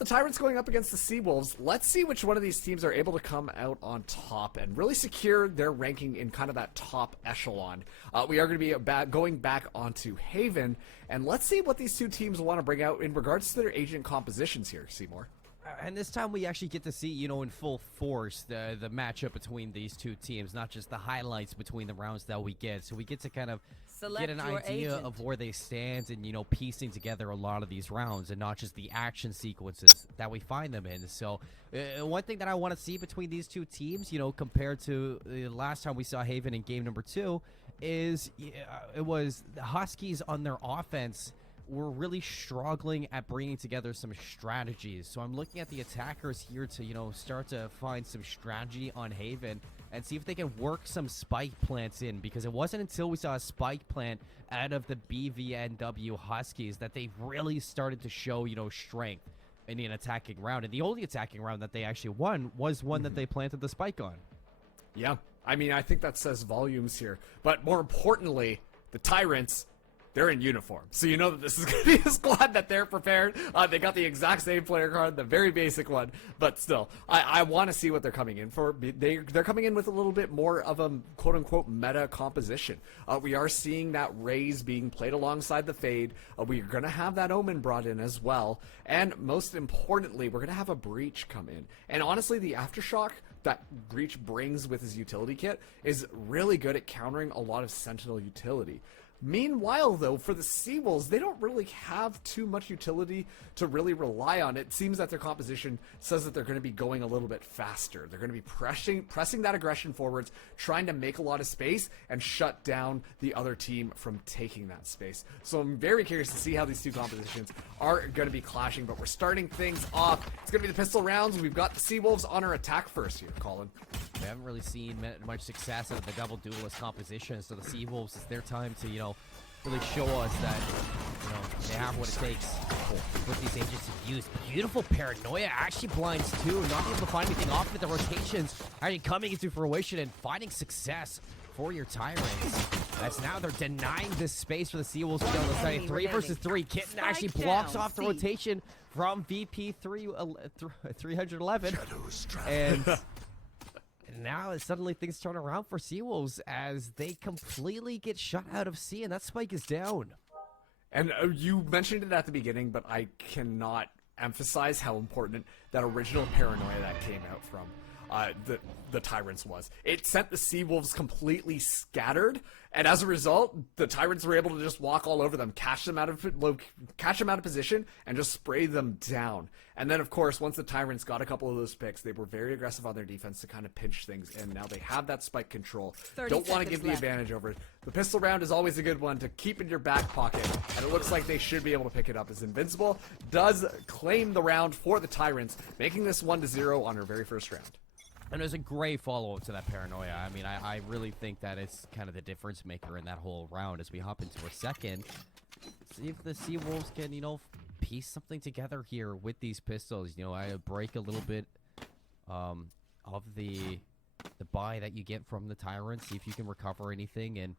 The Tyrants going up against the Seawolves. Let's see which one of these teams are able to come out on top and really secure their ranking in kind of that top echelon. We are going to be going back onto Haven, and let's see what these two teams want to bring out in regards to their agent compositions here, Seymour. And this time we actually get to see, you know, in full force the matchup between these two teams, not just the highlights between the rounds that we get. So we get to kind of get an idea of where they stand and, you know, piecing together a lot of these rounds and not just the action sequences that we find them in. So one thing that I want to see between these two teams, you know, compared to the last time we saw Haven in game number 2, is it was the Huskies on their offense were really struggling at bringing together some strategies. So I'm looking at the attackers here to, you know, start to find some strategy on Haven and see if they can work some spike plants in, because it wasn't until we saw a spike plant out of the BVNW Huskies that they really started to show, you know, strength in an attacking round. And the only attacking round that they actually won was one that they planted the spike on. Yeah, I mean, I think that says volumes here. But more importantly, the Tyrants, they're in uniform, so you know that this is going to be a squad that they're prepared. They got the exact same player card, the very basic one, but still, I want to see what they're coming in for. They're coming in with a little bit more of a quote-unquote meta composition. We are seeing that Raze being played alongside the Fade. We're going to have that Omen brought in as well, and most importantly, we're going to have a Breach come in. And honestly, the Aftershock that Breach brings with his utility kit is really good at countering a lot of Sentinel utility. Meanwhile, though, for the Seawolves, they don't really have too much utility to really rely on. It seems that their composition says that they're going to be going a little bit faster. They're going to be pressing that aggression forwards, trying to make a lot of space and shut down the other team from taking that space. So I'm very curious to see how these two compositions are going to be clashing, but we're starting things off. It's going to be the pistol rounds. We've got the Seawolves on our attack first here, Colin. We haven't really seen much success out of the double duelist composition, so the Seawolves, it's their time to, you know, really show us that, you know, they have what it takes with these agents to use. Beautiful paranoia, actually blinds too, not able to find anything off with the rotations, actually coming into fruition and finding success for your Tyrants. That's now they're denying this space for the Seawolves to be able to say 3 versus 3. Kitten actually blocks off the rotation from VP 311, and now suddenly things turn around for Seawolves as they completely get shut out of C, and that spike is down. And you mentioned it at the beginning, but I cannot emphasize how important that original paranoia that came out from the Tyrants was. It sent the Seawolves completely scattered, and as a result, the Tyrants were able to just walk all over them, catch them out of position, and just spray them down. And then, of course, once the Tyrants got a couple of those picks, they were very aggressive on their defense to kind of pinch things, and now they have that spike control. Don't want to give the advantage over it. The pistol round is always a good one to keep in your back pocket, and it looks like they should be able to pick it up as Invincible does claim the round for the Tyrants, making this 1-0 on her very first round. And there's a great follow-up to that paranoia. I mean, I really think that it's kind of the difference maker in that whole round as we hop into our second. See if the Seawolves can, you know, piece something together here with these pistols. You know, I break a little bit of the buy that you get from the Tyrants. See if you can recover anything and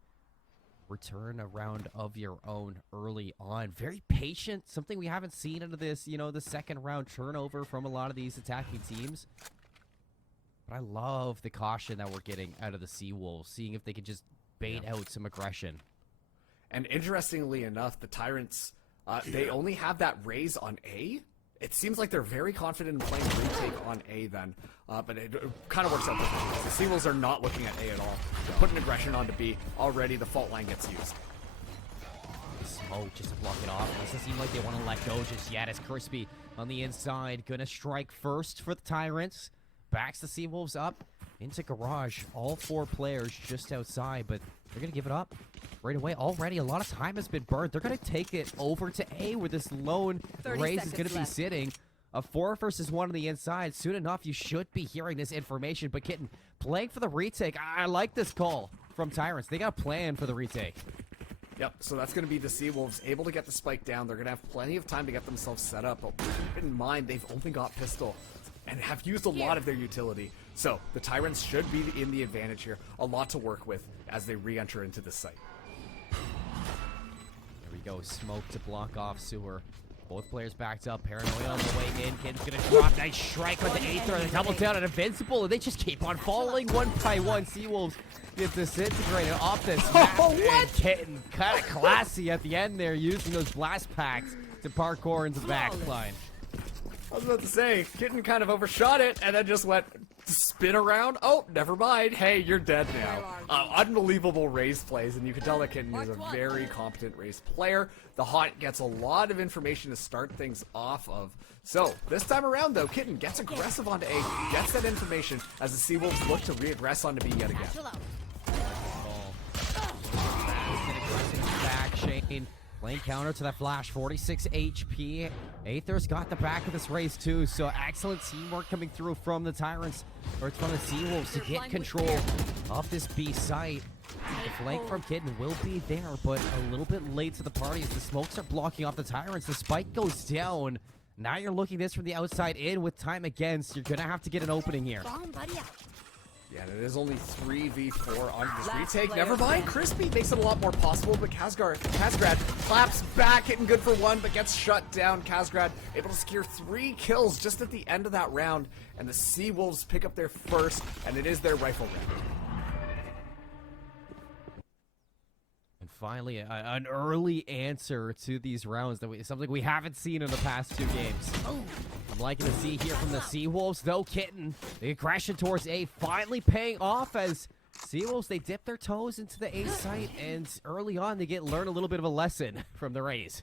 return a round of your own early on. Very patient, something we haven't seen out of this, you know, the second round turnover from a lot of these attacking teams. But I love the caution that we're getting out of the Seawolves, seeing if they can just bait out some aggression. And interestingly enough, the Tyrants, they only have that raise on A. It seems like they're very confident in playing retake on A then, but it kind of works out differently. The Seawolves are not looking at A at all. They're putting aggression onto B. Already the fault line gets used. Smoke just to block it off. It doesn't seem like they want to let go just yet. As Crispy on the inside, gonna strike first for the Tyrants. Backs the Seawolves up into garage. All 4 players just outside, but they're going to give it up right away. Already a lot of time has been burned. They're going to take it over to A where this lone Raze is going to be sitting. A 4 versus 1 on the inside. Soon enough, you should be hearing this information. But Kitten, playing for the retake. I like this call from Tyrants. They got a plan for the retake. Yep, so that's going to be the Seawolves able to get the spike down. They're going to have plenty of time to get themselves set up. But keep in mind, they've only got pistol and have used a lot of their utility. So the Tyrants should be in the advantage here. A lot to work with as they re-enter into the site. There we go. Smoke to block off Sewer. Both players backed up. Paranoia on the way in. Kid's gonna drop. Nice strike with the Aether. The double down on Invincible, and they just keep on falling one by one. Seawolves get disintegrated off this map. And Kitten kind of classy at the end there, using those blast packs to parkour into the back line. I was about to say, Kitten kind of overshot it and then just went spin around. Oh, never mind. Hey, you're dead now. Unbelievable raise plays, and you can tell that Kitten is a very competent raise player. The Haunt gets a lot of information to start things off of. So, this time around, though, Kitten gets aggressive onto A, gets that information as the Seawolves look to re-aggress onto B yet again. Back, Shane. Lane counter to that flash, 46 HP. Aether's got the back of this race too, so excellent teamwork coming through from the Tyrants, or from the Seawolves, to get control of this B site. The flank from Kitten will be there, but a little bit late to the party as the smokes are blocking off the Tyrants. The spike goes down. Now you're looking this from the outside in with time against. You're gonna have to get an opening here. Yeah, and it is only 3v4 on this retake. Never mind, Crispy makes it a lot more possible, but Kazgrad claps back, hitting good for one, but gets shut down. Kazgrad able to secure 3 kills just at the end of that round, and the Seawolves pick up their first, and it is their rifle round. And finally, an early answer to these rounds, something we haven't seen in the past 2 games. I'm liking to see here from the Seawolves, though. Kitten, the aggression towards A finally paying off as Seawolves, they dip their toes into the A site, and early on they learn a little bit of a lesson from the Rays.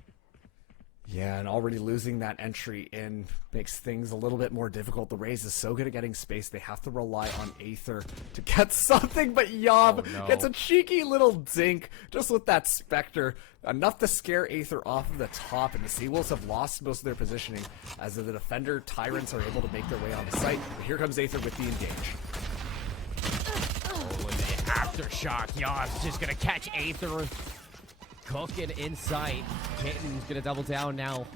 Yeah, and already losing that entry in makes things a little bit more difficult. The Rays is so good at getting space, they have to rely on Aether to get something, but Yob gets a cheeky little dink just with that Spectre. Enough to scare Aether off of the top, and the Seawolves have lost most of their positioning as the defender Tyrants are able to make their way on the site. But here comes Aether with the engage. Oh, and the aftershock. Yob's just going to catch Aether cooking in sight. Kitten's gonna double down now.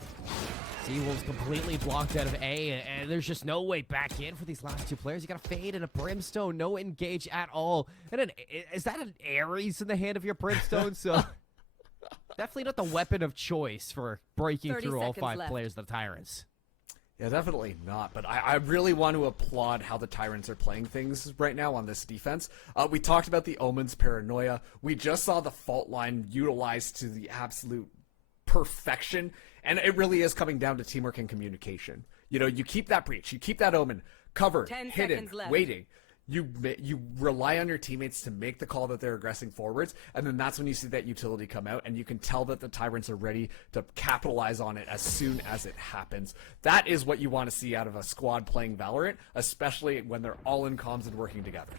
Seawolves completely blocked out of A, and there's just no way back in for these last 2 players. You got a Fade and a Brimstone, no engage at all. And is that an Ares in the hand of your Brimstone? So definitely not the weapon of choice for breaking through all 5 players of the Tyrants. Yeah, definitely not, but I really want to applaud how the Tyrants are playing things right now on this defense. We talked about the Omen's paranoia. We just saw the fault line utilized to the absolute perfection, and it really is coming down to teamwork and communication. You know, you keep that breach, you keep that Omen covered, hidden, waiting. You rely on your teammates to make the call that they're aggressing forwards, and then that's when you see that utility come out, and you can tell that the Tyrants are ready to capitalize on it as soon as it happens. That is what you want to see out of a squad playing Valorant, especially when they're all in comms and working together.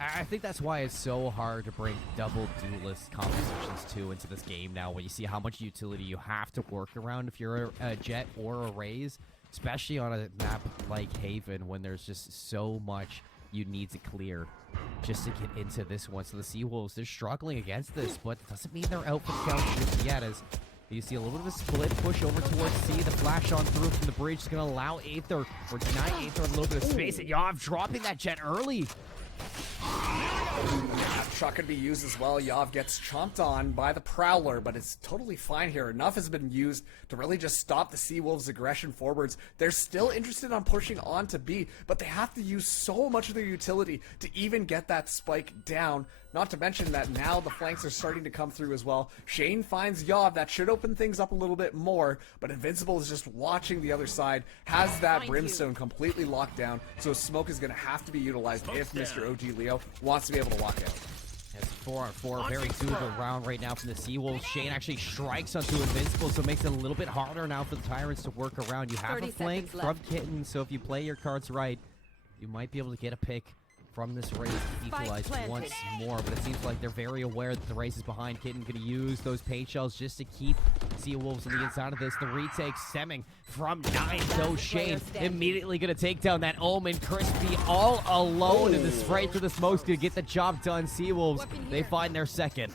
I think that's why it's so hard to bring double duelist compositions too into this game now, when you see how much utility you have to work around if you're a Jet or a Raze, especially on a map like Haven when there's just so much you need to clear just to get into this one. So the Seawolves, they're struggling against this, but it doesn't mean they're out for the count just yet, as you see a little bit of a split push over towards C. The flash on through from the bridge is going to allow Aether, or deny Aether a little bit of space, and Yav dropping that Jet early. That shot could be used as well. Yav gets chomped on by the Prowler, but it's totally fine here. Enough has been used to really just stop the Seawolves' aggression forwards. They're still interested on pushing on to B, but they have to use so much of their utility to even get that spike down. Not to mention that now the flanks are starting to come through as well. Shane finds Yav. That should open things up a little bit more, but Invincible is just watching the other side, has that Brimstone completely locked down, so smoke is going to have to be utilized if Mr. OG Leo wants to be able to walk out. It's 4-on-4, very doable round right now from the Seawolves. Shane actually strikes onto Invincible, so it makes it a little bit harder now for the Tyrants to work around. You have a flank from Kitten, so if you play your cards right, you might be able to get a pick from this race to equalize once more, but it seems like they're very aware that the race is behind. Kitten going to use those paint shells just to keep Seawolves on the inside of this. The retake stemming from 9, though. Shane immediately going to take down that Omen. Crispy all alone in the spray through the smoke's going to get the job done. Seawolves, they find their second.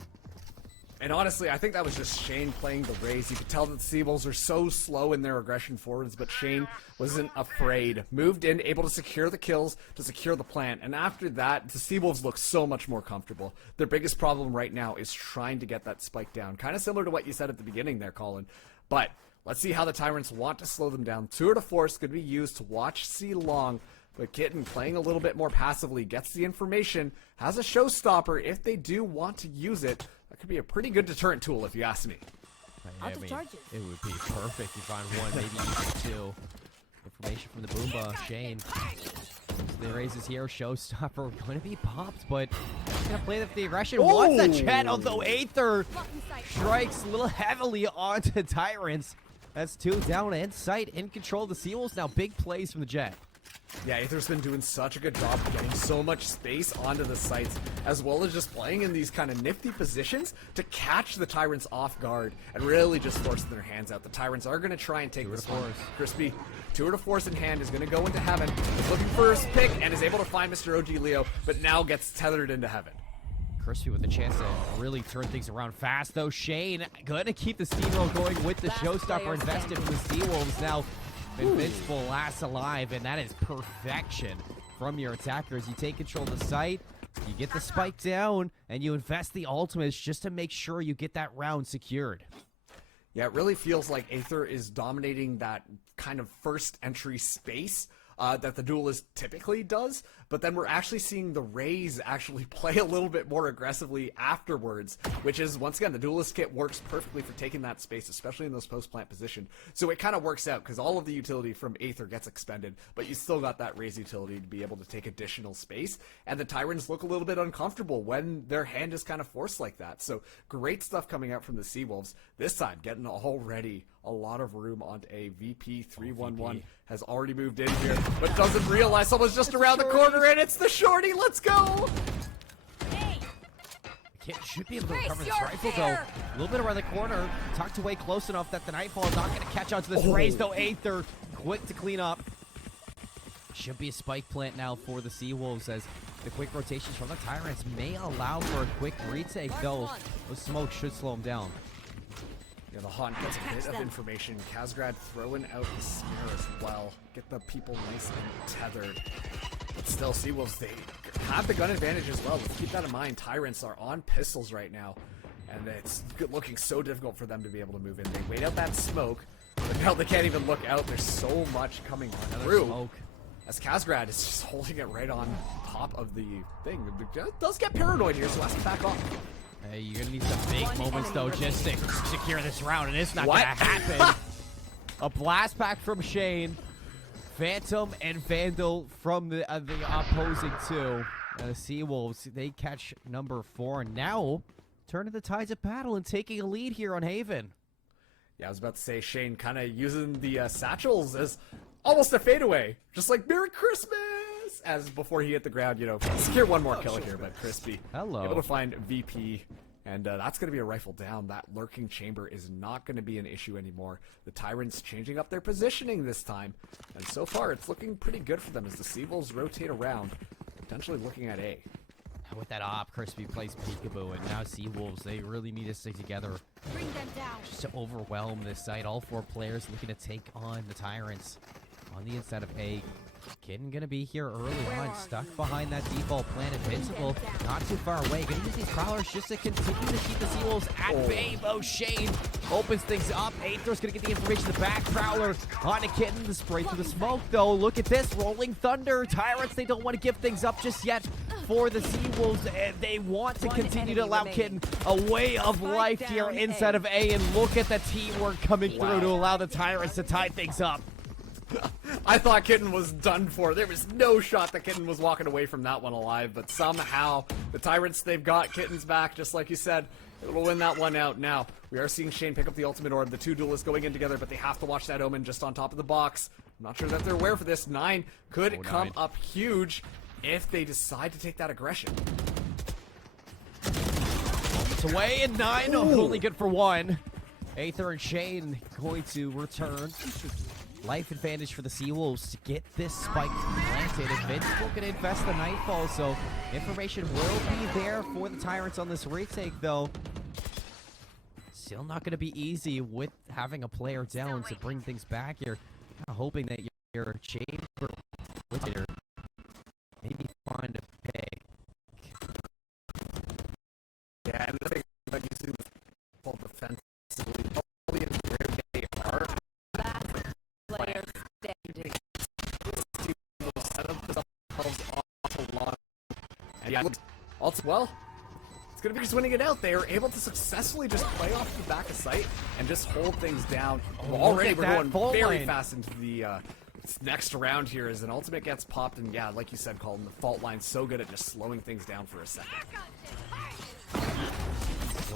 And honestly, I think that was just Shane playing the Raze. You could tell that the Seawolves are so slow in their aggression forwards, but Shane wasn't afraid. Moved in, able to secure the kills, to secure the plant. And after that, the Seawolves look so much more comfortable. Their biggest problem right now is trying to get that spike down. Kind of similar to what you said at the beginning there, Colin. But Let's see how the Tyrants want to slow them down. Tour de force could be used to watch C long, but Kitten playing a little bit more passively, gets the information, has a showstopper if they do want to use it. That could be a pretty good deterrent tool if you ask me. I mean, it would be perfect if on one, maybe even two. Information from the Boomba, Shane. They raise his hero, showstopper, going to be popped, but he's going to play the aggression. Wants the Jet, although Aether strikes a little heavily onto Tyrants. That's 2 down in sight, in control of the Seawolves. Now big plays from the Jet. Yeah, Aether's been doing such a good job of getting so much space onto the sites, as well as just playing in these kind of nifty positions to catch the Tyrants off guard and really just forcing their hands out. The Tyrants are going to try and take this one. Crispy, tour de force in hand, is going to go into heaven. He's looking for his pick and is able to find Mr. OG Leo, but now gets tethered into heaven. Crispy with a chance to really turn things around fast, though. Shane going to keep the steamroll going with the showstopper invested from the Seawolves. Now invincible, last alive, and that is perfection from your attackers. You take control of the site, you get the spike down, and you invest the ultimates just to make sure you get that round secured. Yeah, it really feels like Aether is dominating that kind of first entry space that the Duelist typically does, but then we're actually seeing the Rays actually play a little bit more aggressively afterwards, which is, once again, the Duelist kit works perfectly for taking that space, especially in those post-plant position. So it kind of works out, because all of the utility from Aether gets expended, but you still got that Rays utility to be able to take additional space, and the Tyrants look a little bit uncomfortable when their hand is kind of forced like that. So great stuff coming out from the Seawolves. This time, getting already a lot of room onto a VP 311 has already moved in here, but doesn't realize someone's just around the corner, and it's the shorty. Let's go. Kid should be able to recover this rifle, though. A little bit around the corner, tucked away close enough that the Nightfall is not going to catch on to this Raze, though. Aether quick to clean up. Should be a spike plant now for the Seawolves, as the quick rotations from the Tyrants may allow for a quick retake, though. Those smokes should slow them down. Yeah, the Haunt gets a bit of information. Kazgrad throwing out the snare as well. Get the people nice and tethered. But still, Seawolves, they have the gun advantage as well. Let's keep that in mind. Tyrants are on pistols right now, and it's looking so difficult for them to be able to move in. They wait out that smoke, but now they can't even look out. There's so much coming through. Smoke. As Kazgrad is just holding it right on top of the thing. It does get paranoid here, so has to back off. Hey, you're gonna need some big moments, though, just to secure this round, and it's not gonna happen. A blast pack from Shane, Phantom and Vandal from the opposing two. The Seawolves, they catch number 4, and now turning the tides of battle and taking a lead here on Haven. Yeah, I was about to say, Shane kind of using the satchels as almost a fadeaway, just like Merry Christmas, as before he hit the ground, you know, secure one more kill here, but Crispy able to find VP, and that's going to be a rifle down. That lurking chamber is not going to be an issue anymore. The Tyrants changing up their positioning this time, and so far it's looking pretty good for them as the Seawolves rotate around, potentially looking at A. With that op, Crispy plays peekaboo, and now Seawolves, they really need to stick together. Bring them down. Just to overwhelm this site. All 4 players looking to take on the Tyrants. On the inside of A, Kitten gonna be here early on, stuck behind that default plan, invincible, not too far away. Gonna use these prowlers just to continue to keep the Seawolves at bay. Though Shane opens things up. Aether's gonna get the information. The back prowler on to Kitten. The spray through the smoke, though. Look at this, rolling thunder. Tyrants, they don't want to give things up just yet for the Seawolves, and they want to continue to allow Kitten a way of life here inside of A. And look at the teamwork coming through to allow the Tyrants to tie things up. I thought Kitten was done for. There was no shot that Kitten was walking away from that one alive, but somehow the Tyrants, they've got Kitten's back, just like you said. It'll win that one out. Now, we are seeing Shane pick up the ultimate orb. The 2 duelists going in together, but they have to watch that Omen just on top of the box. I'm not sure that they're aware for this. 9 could come up huge if they decide to take that aggression. It's away, and 9 only good for 1. Aether and Shane going to return. Life advantage for the Seawolves to get this spike planted. Invincible going to invest the Nightfall, so information will be there for the Tyrants on this retake, though. Still not going to be easy with having a player down to bring things back. You're hoping that your chamber leader maybe find a pick. Yeah, and the thing about using the full defensively, probably is where they are Yeah. Also, well, it's gonna be just winning it out. They are able to successfully just play off the back of sight and just hold things down. Already we're going very fast into the next round here as an ultimate gets popped, and yeah, like you said, Colin, the fault line's so good at just slowing things down for a second.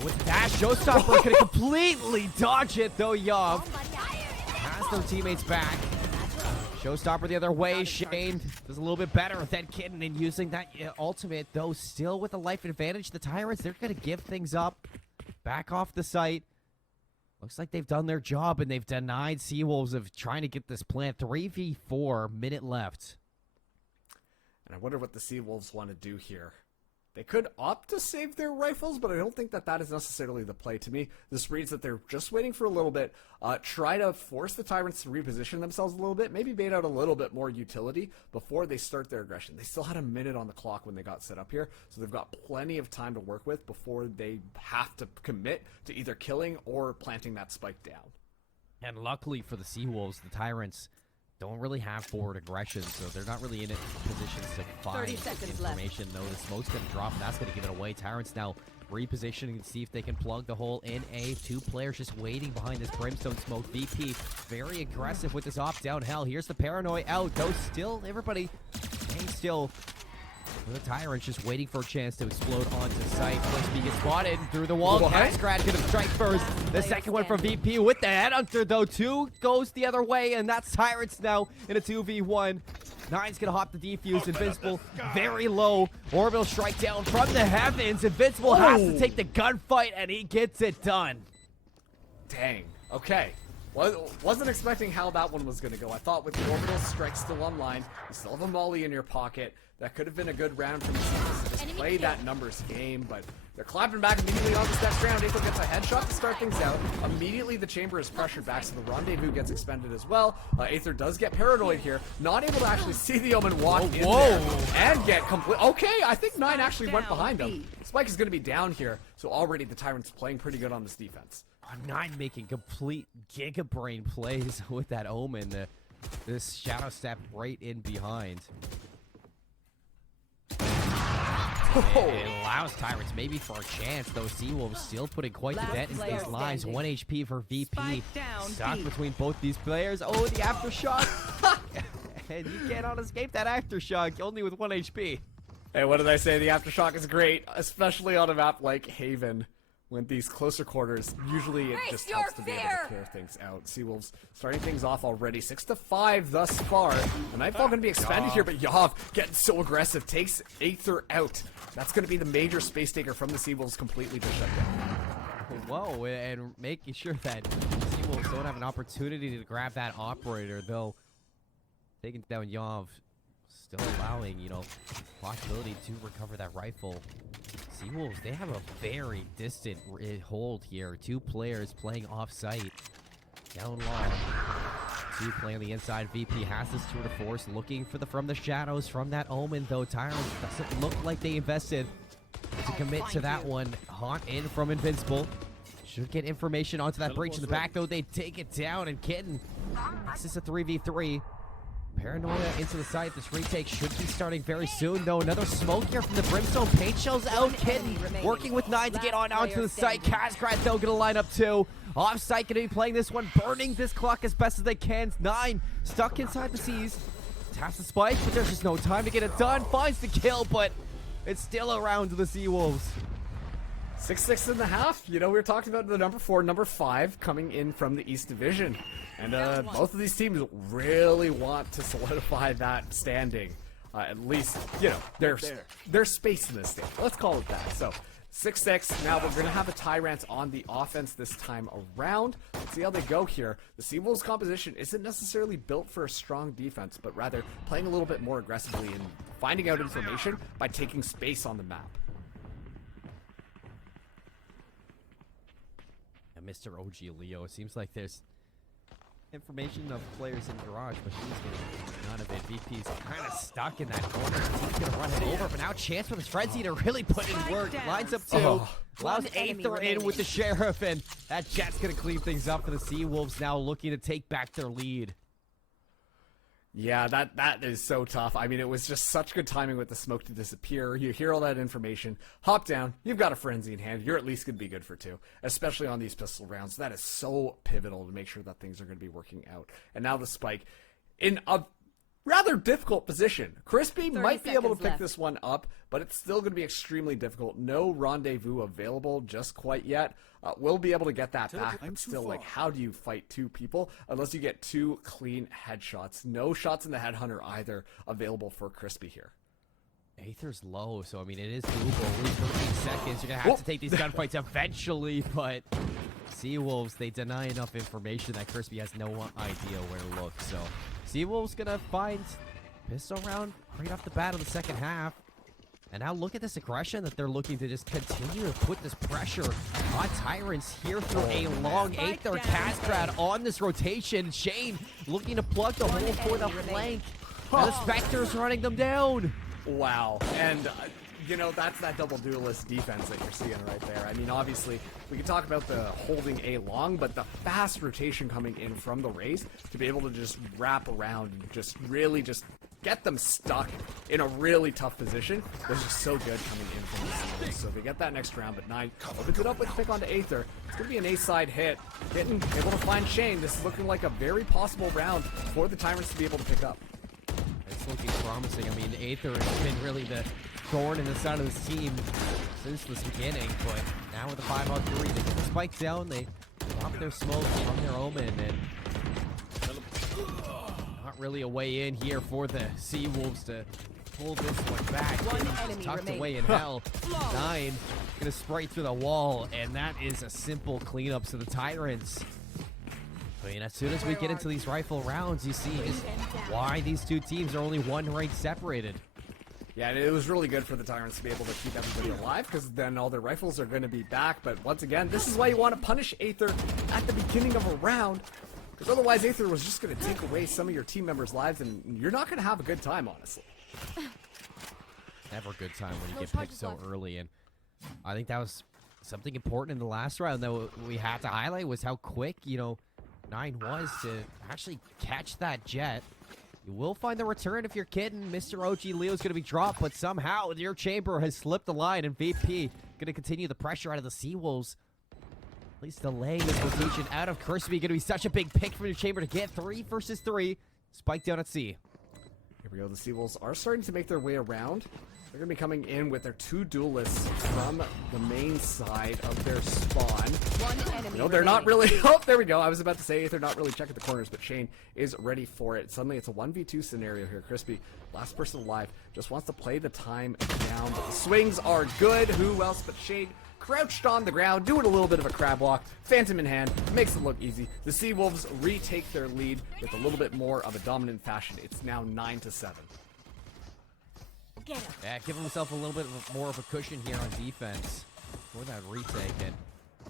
With that, Showstopper could completely dodge it, though. Yav has their teammates back. Showstopper the other way. Shane does a little bit better than Kitten in using that ultimate, though still with a life advantage. The Tyrants, they're going to give things up. Back off the site. Looks like they've done their job, and they've denied Seawolves of trying to get this plant. 3v4, minute left. And I wonder what the Seawolves want to do here. They could opt to save their rifles, but I don't think that is necessarily the play to me. This reads that they're just waiting for a little bit, try to force the Tyrants to reposition themselves a little bit, maybe bait out a little bit more utility before they start their aggression. They still had a minute on the clock when they got set up here, so they've got plenty of time to work with before they have to commit to either killing or planting that spike down. And luckily for the Seawolves, the Tyrants don't really have forward aggression, so they're not really in a position to find information. Though the smoke's going to drop, and that's going to give it away. Tyrants now repositioning to see if they can plug the hole in A. Two players just waiting behind this brimstone smoke. VP very aggressive with this off-down hell. Here's the paranoid out, though still everybody staying still. The Tyrants just waiting for a chance to explode onto site. Frisbee gets spotted through the wall. Cascrad gonna strike first. The second one from VP with the headhunter, though. Two goes the other way, and that's Tyrants now in a 2v1. Nine's gonna hop the defuse. Invincible very low. Orbital strike down from the heavens. Invincible has to take the gunfight, and he gets it done. Dang. Okay. Wasn't expecting how that one was going to go. I thought with the orbital strike still online, you still have a molly in your pocket. That could have been a good round from the Seawolves to just play that numbers game, but they're clapping back immediately on this next round. Aether gets a headshot to start things out. Immediately the chamber is pressured back, so the rendezvous gets expended as well. Aether does get paranoid here, not able to actually see the Omen walk in there and get complete. Okay, I think 9 actually went behind him. Spike is going to be down here, so already the Tyrants playing pretty good on this defense. 9 making complete giga-brain plays with that Omen. This Shadow Step right in behind. It allows Tyrants maybe for a chance, though. Seawolves still putting quite the dent into these lives. 1 HP for VP. Stuck between both these players. Oh, the Aftershock. And you cannot escape that Aftershock, only with 1 HP. Hey, what did I say? The Aftershock is great, especially on a map like Haven. When these closer quarters, usually it just helps to be able to clear things out. Seawolves starting things off already, 6-5 thus far. The Nightfall going to be expanded here, but Yav getting so aggressive, takes Aether out. That's going to be the major space taker from the Seawolves completely just shut down. Whoa, and making sure that Seawolves don't have an opportunity to grab that operator, though. Taking down Yav, still allowing, possibility to recover that rifle. Seawolves, they have a very distant hold here. 2 players playing off-site. Down long. 2 playing on the inside. VP has this tour de force, looking for from the shadows from that Omen, though. Tyrants doesn't look like they invested to commit to that one. Haunt in from Invincible. Should get information onto that breach in the back, though. They take it down, and Kitten. This is a 3v3. Paranoia into the site. This retake should be starting very soon, though. Another smoke here from the Brimstone. Paint shells out. Kitten working with 9 to get onto the site. Cascrad, though, gonna line up 2. Off-site gonna be playing this one, burning this clock as best as they can. 9 stuck inside the seas. Taps the spike, but there's just no time to get it done. Finds the kill, but it's still around to the Seawolves. 6-6.5. We were talking about the number 4, number 5 coming in from the East Division. And both of these teams really want to solidify that standing. At least, their space in this stage. Let's call it that. So, 6-6. Now we're going to have the Tyrants on the offense this time around. Let's see how they go here. The Seawolves composition isn't necessarily built for a strong defense, but rather playing a little bit more aggressively and finding out information by taking space on the map. Mr. OG Leo, it seems like there's information of players in garage, but she's getting none of it. VP's kind of stuck in that corner. He's gonna run it over, but now chance for this frenzy to really put in work. Lines up 2, allows Aether in with the Sheriff, and that Jet's gonna clean things up for the Seawolves, now looking to take back their lead. Yeah, that is so tough. I mean, it was just such good timing with the smoke to disappear. You hear all that information, hop down, you've got a frenzy in hand, you're at least going to be good for 2, especially on these pistol rounds. That is so pivotal to make sure that things are going to be working out. And now the spike in a rather difficult position. Crispy might be able to pick this one up, but it's still going to be extremely difficult. No rendezvous available just quite yet. We'll be able to get that back, but still, like, how do you fight 2 people unless you get 2 clean headshots? No shots in the headhunter either available for Crispy here. Aether's low, so I mean, it is doable. Only 13 seconds. You're going to have to take these gunfights eventually, but Seawolves, they deny enough information that Crispy has no idea where to look. So Seawolves going to find pistol round right off the bat of the second half. And now look at this aggression that they're looking to just continue to put this pressure on Tyrants here through a long Aether Castrad on this rotation. Shane looking to plug the hole for the flank. And the Spectre's running them down. Wow. And, you know, that's that double duelist defense that you're seeing right there. I mean, obviously, we can talk about the holding A long, but the fast rotation coming in from the Rays to be able to just wrap around and just really just get them stuck in a really tough position was just so good coming in from the Seawolves. So they get that next round, but 9 opens it up with a pick onto Aether. It's going to be an A-side hit. Able to find Shane. This is looking like a very possible round for the Tyrants to be able to pick up. It's looking promising. I mean, Aether has been really the thorn in the side of this team since the beginning, but now with the 5-on-3, they get the spike down, they drop their smoke from their Omen, and not really a way in here for the Seawolves to pull this one back. It's tucked away in hell. 9 gonna spray through the wall, and that is a simple cleanup to the Tyrants. I mean, as soon as we get into these rifle rounds, you see just why these 2 teams are only 1 rank separated. Yeah, and it was really good for the Tyrants to be able to keep everybody alive, because then all their rifles are going to be back. But once again, this is why you want to punish Aether at the beginning of a round, because otherwise Aether was just going to take away some of your team members' lives, and you're not going to have a good time, honestly. Never a good time when you get picked so early, and I think that was something important in the last round that we had to highlight was how quick, you know, 9 was to actually catch that jet. You will find the return if you're kidding. Mr. OG Leo's going to be dropped, but somehow your chamber has slipped the line, and VP going to continue the pressure out of the Seawolves. At least delaying this rotation out of Crispy. Going to be such a big pick from your chamber to get 3 versus 3. Spike down at C. Here we go. The Seawolves are starting to make their way around. They're going to be coming in with their 2 duelists from the main side of their spawn. No, they're not really... Oh, there we go. I was about to say they're not really checking the corners, but Shane is ready for it. Suddenly, it's a 1v2 scenario here. Crispy, last person alive, just wants to play the time down. But the swings are good. Who else but Shane? Crouched on the ground, doing a little bit of a crab walk. Phantom in hand, makes it look easy. The Seawolves retake their lead with a little bit more of a dominant fashion. It's now 9-7. Yeah, give himself a little bit more of a cushion here on defense for that retake, and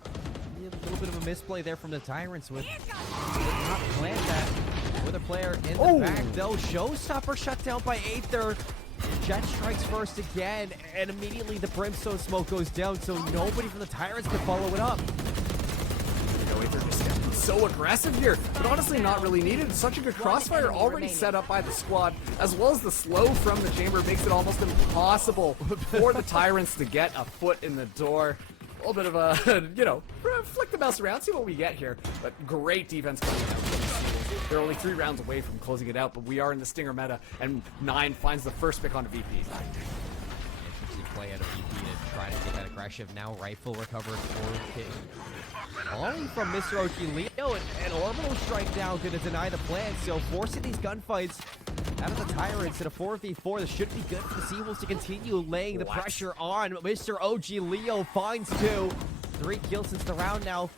a little bit of a misplay there from the Tyrants with not planned that with a player in the back, though. Showstopper shut down by Aether. Jet strikes first again, and immediately the Brimstone smoke goes down, so nobody from the Tyrants can follow it up. Aether just getting so aggressive here, but honestly not really needed. Such a good crossfire already set up by the squad, as well as the slow from the chamber makes it almost impossible for the Tyrants to get a foot in the door. A little bit of a, you know, flick the mouse around, see what we get here. But great defense coming out from the Seawolves. They're only 3 rounds away from closing it out, but we are in the Stinger meta, and 9 finds the first pick on a VP. Interesting play out of VP to try to get that aggressive. Now rifle recovered for King. Calling from Mr. OG Leo, and Orbital strike down going to deny the plan, so forcing these gunfights out of the Tyrants in a 4v4. This should be good for the Seawolves to continue laying the pressure on. Mr. OG Leo finds 2. 3 kills since the round now.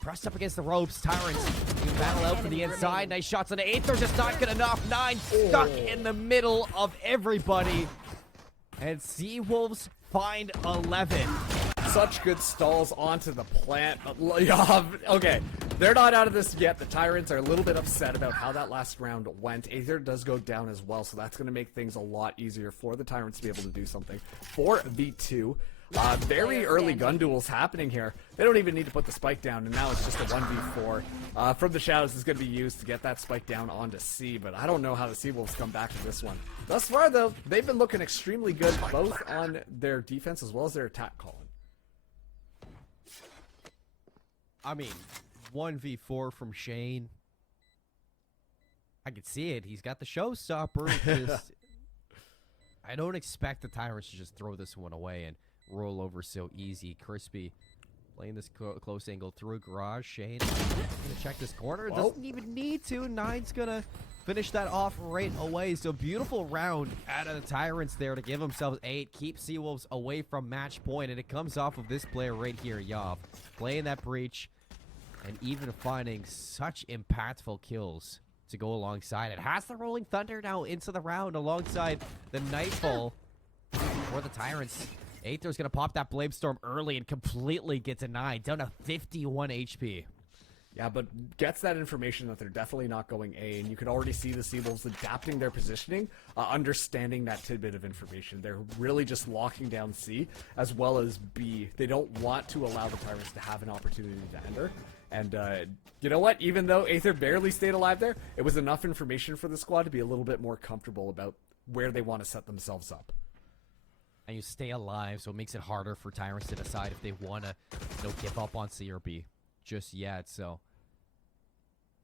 Pressed up against the ropes. Tyrants can battle out from the inside. Nice shots on the Aether, just not good enough. 9 stuck in the middle of everybody. And Seawolves find 11. Such good stalls onto the plant. Okay, they're not out of this yet. The Tyrants are a little bit upset about how that last round went. Aether does go down as well, so that's going to make things a lot easier for the Tyrants to be able to do something. 4v2. Very early gun duels happening here. They don't even need to put the spike down, and now it's just a 1v4. From the shadows is going to be used to get that spike down onto C, but I don't know how the Seawolves come back to this one. Thus far, though, they've been looking extremely good, both on their defense as well as their attack, Colin. I mean, 1v4 from Shane. I can see it. He's got the showstopper. Just, I don't expect the Tyrants to just throw this one away and roll over so easy. Crispy playing this close angle through a garage. Shane gonna check this corner. Doesn't even need to. Nine's gonna finish that off right away. So beautiful round out of the Tyrants there to give themselves 8. Keep Seawolves away from match point, and it comes off of this player right here, Yav, playing that breach and even finding such impactful kills to go alongside it. Has the Rolling Thunder now into the round alongside the Nightfall for the Tyrants. Aether's going to pop that Blade Storm early and completely get denied, down to 51 HP. Yeah, but gets that information that they're definitely not going A, and you can already see the Seawolves adapting their positioning, understanding that tidbit of information. They're really just locking down C as well as B. They don't want to allow the Tyrants to have an opportunity to enter. And you know what? Even though Aether barely stayed alive there, it was enough information for the squad to be a little bit more comfortable about where they want to set themselves up. And you stay alive, so it makes it harder for Tyrants to decide if they want to, give up on C or B just yet. So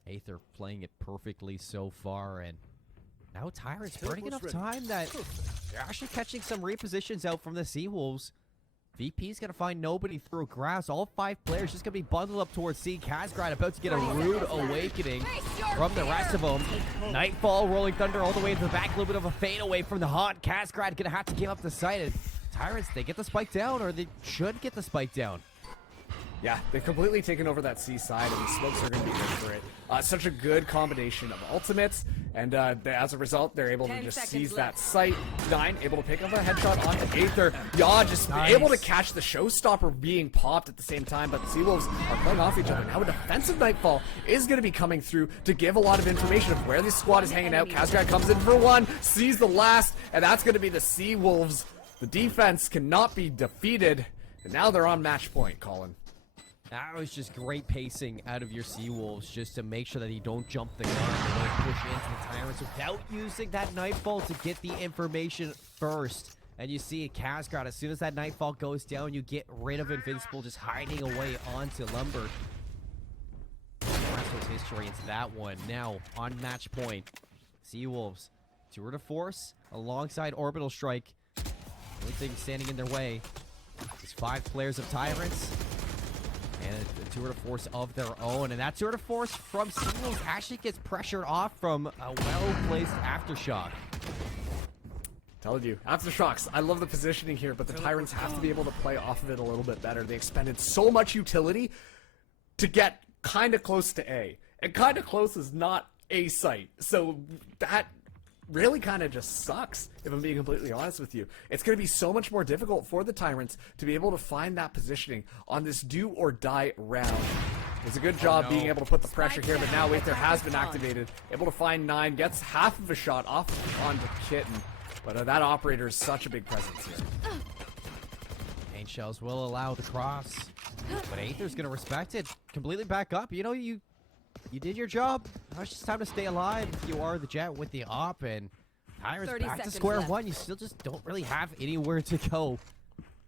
Aether playing it perfectly so far, and now Tyrants burning enough time that they're actually catching some repositions out from the Seawolves. VP's going to find nobody through grass. All 5 players just going to be bundled up towards C. Kazgrad about to get a rude awakening from the rest of them. Nightfall, Rolling Thunder all the way to the back. A little bit of a fade away from the Haunt. Kazgrad going to have to give up the site. And Tyrants, they get the spike down, or they should get the spike down. Yeah, they've completely taken over that C side, and the smokes are going to be good for it. Such a good combination of ultimates, and as a result, they're able to just seize that site. Nine able to pick up a headshot onto Aether. Yaw just able to catch the showstopper being popped at the same time, but the Seawolves are playing off each other. Now a defensive Nightfall is going to be coming through to give a lot of information of where this squad is hanging out. Kazgrad comes in for one, sees the last, and that's going to be the Seawolves. The defense cannot be defeated, and now they're on match point, Colin. That was just great pacing out of your Seawolves, just to make sure that you don't jump the gun and really push into the Tyrants without using that Nightfall to get the information first. And you see Kazgrad, as soon as that Nightfall goes down, you get rid of Invincible just hiding away onto Lumber. Rascal's history into that one. Now, on match point, Seawolves, tour de force alongside Orbital Strike. Only thing standing in their way is 5 players of Tyrants and a tour de force of their own. And that tour de force from Seawolves actually gets pressured off from a well-placed Aftershock. Told you. Aftershocks. I love the positioning here, but the Tyrants have to be able to play off of it a little bit better. They expended so much utility to get kind of close to A. And kind of close is not A site. So that really kind of just sucks, if I'm being completely honest with you. It's going to be so much more difficult for the Tyrants to be able to find that positioning on this do or die round. It was a good job being able to put the pressure here, but now Aether has been activated. Able to find 9, gets half of a shot off onto Kitten. But that operator is such a big presence here. Paint Shells will allow the cross, but Aether's going to respect it. Completely back up. You know, you did your job. Now it's just time to stay alive if you are the Jet with the op, and Tyrants back to square one. You still just don't really have anywhere to go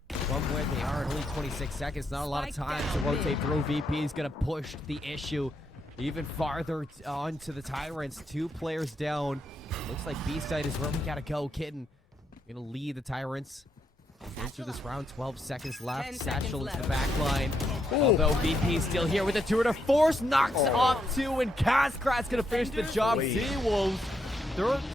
from where they are in only 26 seconds. Not a lot of time to rotate through. VP is going to push the issue even farther onto the Tyrants. 2 players down. Looks like B-side is where we got to go. Kitten going to lead the Tyrants into this round. 12 seconds left. Satchel into the back line. Although VP is still here with a tour de force. Knocks off 2, and Kazgrad's going to finish the job. Seawolves, they're